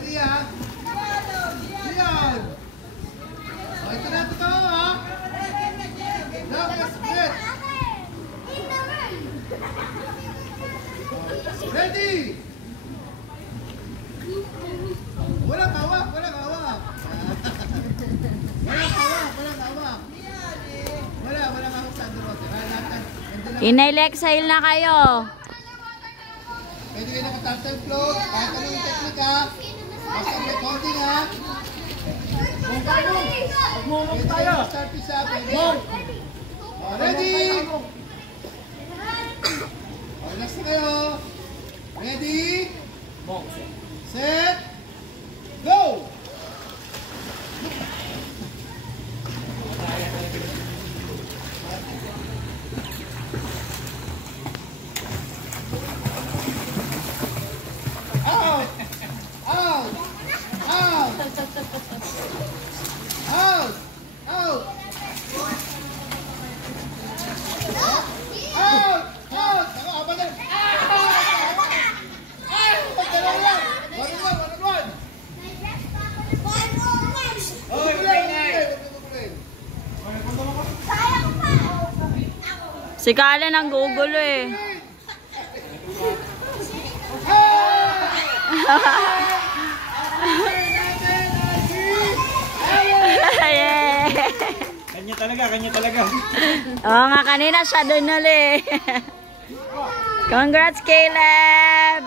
Yan. Yan. Ito na, ito ha. Ready? Walang hawak, walang hawak. Walang hawak, walang hawak. Walang hawak sa Androte. Inay exhale na kayo. Pwede kayo nakatartan float. Kahit anong technique ha. Basta may counting ha. Kung kayo. Mag-move tayo. Start isa. Pwede. Ready? Relax na kayo. Ready? Set. Go! Out! Out! Out! Out! Out! Out! Out! Ako, abang na. Pagdalaw yan! One-on-one! Si Kalen ang gugulo eh. Kanya talaga, kanya talaga. Oo nga, kanina siya doon ulit. Congrats, Caleb!